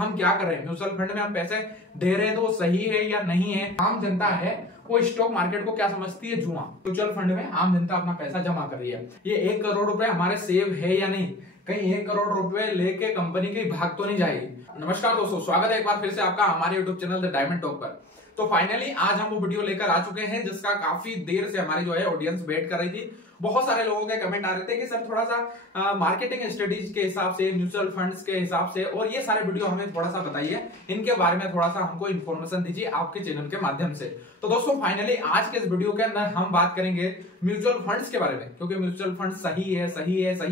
हम क्या कर रहे हैं, म्यूचुअल फंड में हम पैसे दे रहे हैं तो वो सही है या नहीं है। आम जनता है वो स्टॉक मार्केट को क्या समझती है, जुआ। म्यूचुअल फंड में आम जनता अपना पैसा जमा कर रही है। ये 1 करोड़ रुपए हमारे सेव है या नहीं, कहीं 1 करोड़ रुपए लेके कंपनी की भाग तो नहीं जाएगी। नमस्कार दोस्तों, स्वागत है एक बार फिर से आपका हमारे YouTube channel the diamond talk पर। तो फाइनली आज हम वो वीडियो लेकर आ चुके हैं जिसका काफी देर से हमारी जो है ऑडियंस वेट कर रही थी। बहुत सारे लोगों के कमेंट आ रहे थे कि सर थोड़ा सा मार्केटिंग स्ट्रेटेजी के हिसाब से, म्यूचुअल फंड्स के हिसाब से और ये सारे वीडियो हमें थोड़ा सा बताइए, इनके बारे में थोड़ा सा हमको इन्फॉर्मेशन दीजिए आपके चैनल के माध्यम से। तो दोस्तों फाइनली आज के इस वीडियो के अंदर हम बात करेंगे म्यूचुअल फंड्स के बारे में, क्योंकि म्यूचुअल फंड सही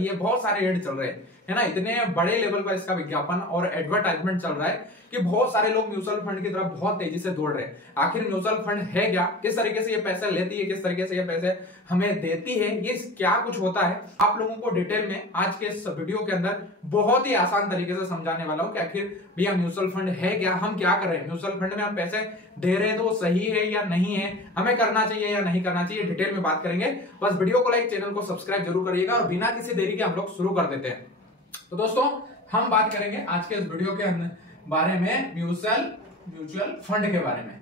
है, बहुत सारे एड चल रहे हैं, है ना। इतने बड़े लेवल पर इसका विज्ञापन और एडवर्टाइजमेंट चल रहा है कि बहुत सारे लोग म्यूचुअल फंड की तरफ बहुत तेजी से दौड़ रहे हैं। आखिर म्यूचुअल फंड है क्या, किस तरीके से ये पैसे लेती है, किस तरीके से ये पैसे हमें देती है, ये क्या कुछ होता है, आप लोगों को डिटेल में आज के इस वीडियो के अंदर बहुत ही आसान तरीके से समझाने वाला हूं कि आखिर भैया म्यूचुअल फंड है क्या, हम क्या कर रहे हैं, म्यूचुअल फंड में हम पैसे दे रहे हैं तो वो सही है या नहीं है, हमें करना चाहिए या नहीं करना चाहिए, डिटेल में बात करेंगे। बस वीडियो को लाइक, चैनल को सब्सक्राइब जरूर करिएगा और बिना किसी देरी के हम लोग शुरू कर देते हैं। तो दोस्तों हम बात करेंगे आज के इस वीडियो के बारे में म्यूचुअल फंड के बारे में,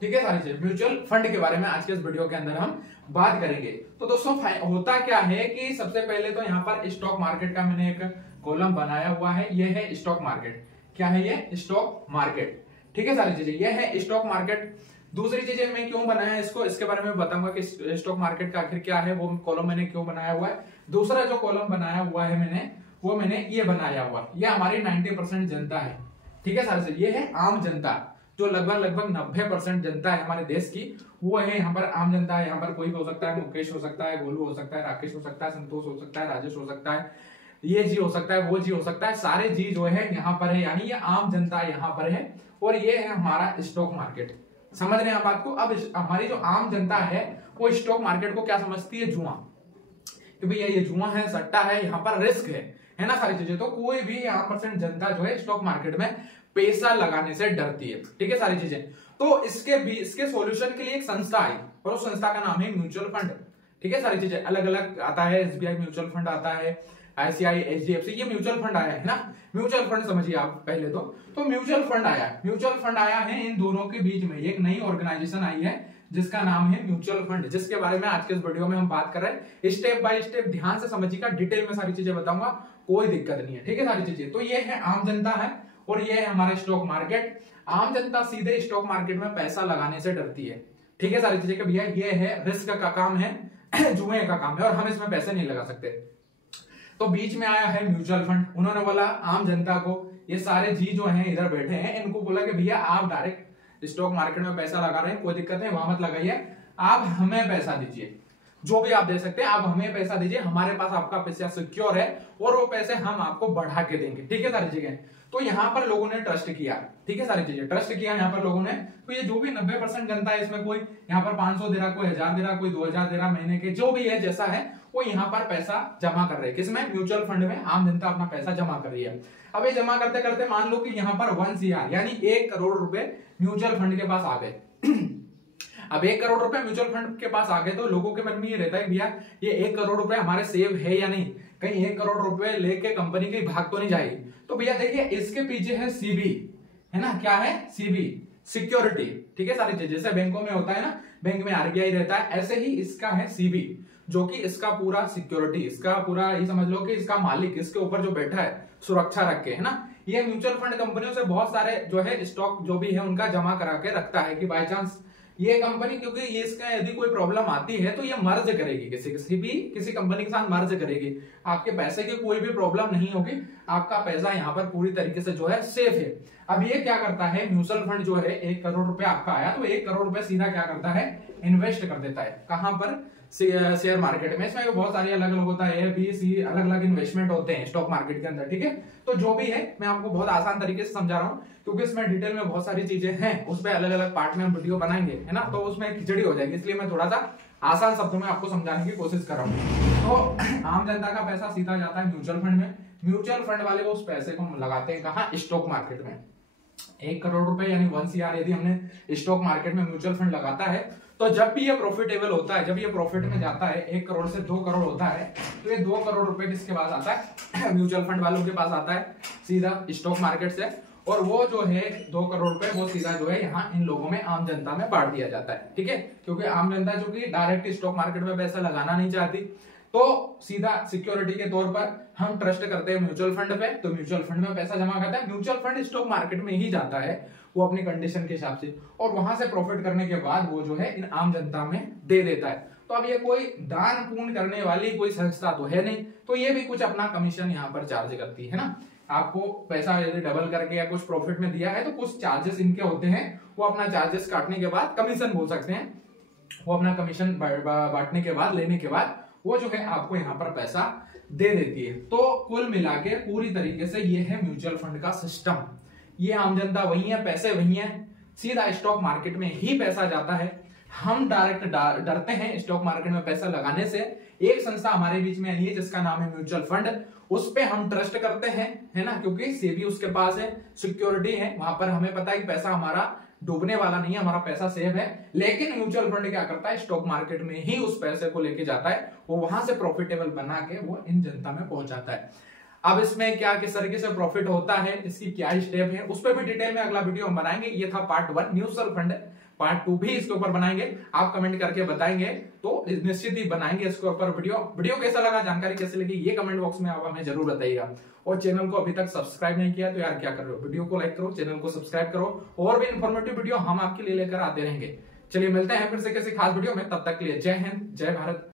ठीक है। सारी चीज म्यूचुअल फंड के बारे में आज के इस वीडियो के अंदर हम बात करेंगे। तो दोस्तों होता क्या है कि सबसे पहले तो यहाँ पर स्टॉक मार्केट का मैंने एक कॉलम बनाया हुआ है, ये है स्टॉक मार्केट। क्या है ये, स्टॉक मार्केट, ठीक है। सारी चीजें ये है स्टॉक मार्केट। दूसरी चीजें मैं क्यों बनाया इसको, इसके बारे में बताऊंगा कि स्टॉक मार्केट का आखिर क्या है, वो कॉलम मैंने क्यों बनाया हुआ है। दूसरा जो कॉलम बनाया हुआ है मैंने ये बनाया हुआ, ये हमारी 90% जनता है, ठीक है। सारे से ये है आम जनता, जो लगभग 90% जनता है हमारे देश की, वो है यहाँ पर आम जनता है। यहाँ पर कोई भी हो सकता है, मुकेश हो सकता है, गोलू हो सकता है, राकेश हो सकता है, संतोष हो सकता है, राजेश हो सकता है, ये जी हो सकता है, वो जी हो सकता है, सारे जी जो है यहाँ पर है, यानी ये आम जनता यहाँ पर है। और ये है हमारा स्टॉक मार्केट। समझ रहे हैं आप बात को। अब हमारी जो आम जनता है वो स्टॉक मार्केट को क्या समझती है, जुआ, कि भैया ये जुआ है, सट्टा है, यहाँ पर रिस्क है ना, सारी चीजें। तो कोई भी यहाँ % जनता जो है स्टॉक मार्केट में पैसा लगाने से डरती है, ठीक है, सारी चीजें। तो इसके सॉल्यूशन के लिए एक संस्था आई और उस संस्था का नाम है म्यूचुअल फंड, ठीक है। सारी चीजें अलग अलग आता है, SBI म्यूचुअल फंड आता है, ICI, HDFC, ये म्यूचुअल फंड आया है ना। म्यूचुअल फंड समझिए आप पहले तो म्यूचुअल फंड आया है इन दोनों के बीच में एक नई ऑर्गेनाइजेशन आई है जिसका नाम है म्यूचुअल फंड, जिसके बारे में आज के इस वीडियो में हम बात कर रहे हैं। स्टेप बाय स्टेप ध्यान से समझिएगा, डिटेल में सारी चीजें बताऊंगा, कोई दिक्कत नहीं है, ठीक है। सारी चीजें तो ये है आम जनता है और ये है हमारा स्टॉक मार्केट। आम जनता सीधे स्टॉक मार्केट में पैसा लगाने से डरती है, ठीक है। सारी चीजें कि भैया ये है रिस्क का काम है, जुए का काम है और हम इसमें पैसे नहीं लगा सकते। तो बीच में आया है म्यूचुअल फंड, उन्होंने बोला आम जनता को, ये सारे जी जो हैं इधर बैठे हैं, इनको बोला कि भैया आप डायरेक्ट स्टॉक मार्केट में पैसा लगा रहे हैं, कोई दिक्कत नहीं, वहां मत लगाइए, आप हमें पैसा दीजिए, जो भी आप दे सकते हैं आप हमें पैसा दीजिए, हमारे पास आपका पैसा सिक्योर है और वो पैसे हम आपको बढ़ा के देंगे, ठीक है। सारी चीजें तो यहाँ पर लोगों ने ट्रस्ट किया, ठीक है। सारी चीजें ट्रस्ट किया यहाँ पर लोगों ने। तो ये जो भी 90% जनता है, इसमें कोई यहाँ पर 500 दे रहा, कोई 1000 दे रहा, कोई 2000 दे रहा, महीने के जो भी है जैसा है वो यहाँ पर पैसा जमा कर रहे हैं। किसमें, म्यूचुअल फंड में आम जनता अपना पैसा जमा कर रही है। अब ये जमा करते करते मान लो कि यहाँ पर 1 CR यानी 1 करोड़ रुपए म्यूचुअल फंड के पास आ गए। अब 1 करोड़ रुपए म्यूचुअल फंड के पास आ गए तो लोगों के मन में ये रहता है भैया ये 1 करोड़ रुपए हमारे सेव है या नहीं, कहीं 1 करोड़ रुपए लेके कंपनी की भाग तो नहीं जाएगी। तो भैया देखिए इसके पीछे है CB, है ना, क्या है, CB, सिक्योरिटी, ठीक है। सारी चीजें जैसे बैंकों में होता है ना, बैंक में RBI रहता है, ऐसे ही इसका है CB, जो कि इसका पूरा सिक्योरिटी, इसका पूरा ये समझ लो कि इसका मालिक, इसके ऊपर जो बैठा है सुरक्षा रख के, है ना। ये म्यूचुअल फंड कंपनियों से बहुत सारे जो है स्टॉक जो भी है उनका जमा करा के रखता है कि बाय चांस ये कंपनी, क्योंकि ये इसका यदि कोई प्रॉब्लम आती है तो ये मर्ज करेगी, किसी कंपनी के साथ मर्ज करेगी, आपके पैसे की कोई भी प्रॉब्लम नहीं होगी, आपका पैसा यहाँ पर पूरी तरीके से जो है सेफ है। अब ये क्या करता है, म्यूचुअल फंड जो है 1 करोड़ रुपए आपका आया तो 1 करोड़ रुपए सीधा क्या करता है, इन्वेस्ट कर देता है, कहां पर, शेयर मार्केट में। इसमें बहुत सारी अलग अलग होता है, ABC, अलग अलग इन्वेस्टमेंट होते हैं स्टॉक मार्केट के अंदर, ठीक है। तो जो भी है मैं आपको बहुत आसान तरीके से समझा रहा हूँ, क्योंकि इसमें डिटेल में बहुत सारी चीजें हैं, उस पर अलग अलग पार्ट में हम वीडियो बनाएंगे, है ना, तो उसमें खिचड़ी हो जाएगी, इसलिए मैं थोड़ा सा आसान शब्दों में आपको समझाने की कोशिश कर रहा हूँ। तो आम जनता का पैसा सीधा जाता है म्यूचुअल फंड में, म्यूचुअल फंड वाले वो उस पैसे को लगाते हैं कहाँ, स्टॉक मार्केट में। 1 करोड़ रुपए यानी 1 CR यदि हमने स्टॉक मार्केट में म्यूचुअल फंड लगाता है तो जब भी ये प्रॉफिटेबल होता है, जब ये प्रॉफिट में जाता है, 1 करोड़ से 2 करोड़ होता है, तो ये 2 करोड़ रुपए किसके पास आता है, म्यूचुअल फंड वालों के पास आता है सीधा स्टॉक मार्केट से। और वो जो है 2 करोड़ रुपए वो सीधा जो है यहाँ इन लोगों में, आम जनता में बांट दिया जाता है। ठीक है, क्योंकि आम जनता जो कि डायरेक्ट स्टॉक मार्केट में पैसा लगाना नहीं चाहती, तो सीधा सिक्योरिटी के तौर पर हम ट्रस्ट करते हैं म्यूचुअल फंड पे, तो म्यूचुअल फंड में पैसा जमा करता है। म्यूचुअल फंड स्टॉक मार्केट में ही जाता है वो अपनी कंडीशन के हिसाब से, और वहां से प्रॉफिट करने के बाद वो जो है इन आम जनता में दे देता है। तो अब ये कोई दान पुण्य करने वाली कोई संस्था तो है नहीं, तो ये भी कुछ अपना कमीशन यहाँ पर चार्ज करती है ना। आपको पैसा यदि डबल करके या कुछ प्रॉफिट में दिया है तो कुछ चार्जेस इनके होते हैं, वो अपना चार्जेस काटने के बाद, कमीशन बोल सकते हैं, वो अपना कमीशन बांटने के बाद, लेने के बाद वो जो है आपको यहाँ पर पैसा दे देती है। तो कुल मिला के पूरी तरीके से ये है म्यूचुअल फंड का सिस्टम। ये आम जनता वही है, पैसे वही है, सीधा स्टॉक मार्केट में ही पैसा जाता है। हम डायरेक्ट डरते हैं स्टॉक मार्केट में पैसा लगाने से। एक संस्था हमारे बीच में आई है जिसका नाम है म्यूचुअल फंड, उस पे हम ट्रस्ट करते हैं, है ना, क्योंकि सेबी उसके पास है, सिक्योरिटी है, वहां पर हमें पता है कि पैसा हमारा डूबने वाला नहीं है, हमारा पैसा सेफ है। लेकिन म्यूचुअल फंड क्या करता है, स्टॉक मार्केट में ही उस पैसे को लेके जाता है, वो वहां से प्रॉफिटेबल बना के वो इन जनता में पहुंचाता है। अब इसमें क्या किस तरीके से प्रॉफिट होता है, इसकी क्या स्टेप है, उस पर भी डिटेल में अगला वीडियो हम बनाएंगे। ये था पार्ट 1 म्यूचुअल फंड, पार्ट 2 भी इसके ऊपर बनाएंगे। आप कमेंट करके बताएंगे तो निश्चित ही बनाएंगे इसके ऊपर वीडियो कैसा लगा, जानकारी कैसे लगी, ये कमेंट बॉक्स में आप हमें जरूर बताइएगा। और चैनल को अभी तक सब्सक्राइब नहीं किया तो यार क्या कर रहे हो, वीडियो को लाइक करो, चैनल को सब्सक्राइब करो, और भी इंफॉर्मेटिव वीडियो हम आपके लिए लेकर आते रहेंगे। चलिए मिलते हैं फिर से किसी खास वीडियो में, तब तक के लिए जय हिंद, जय भारत।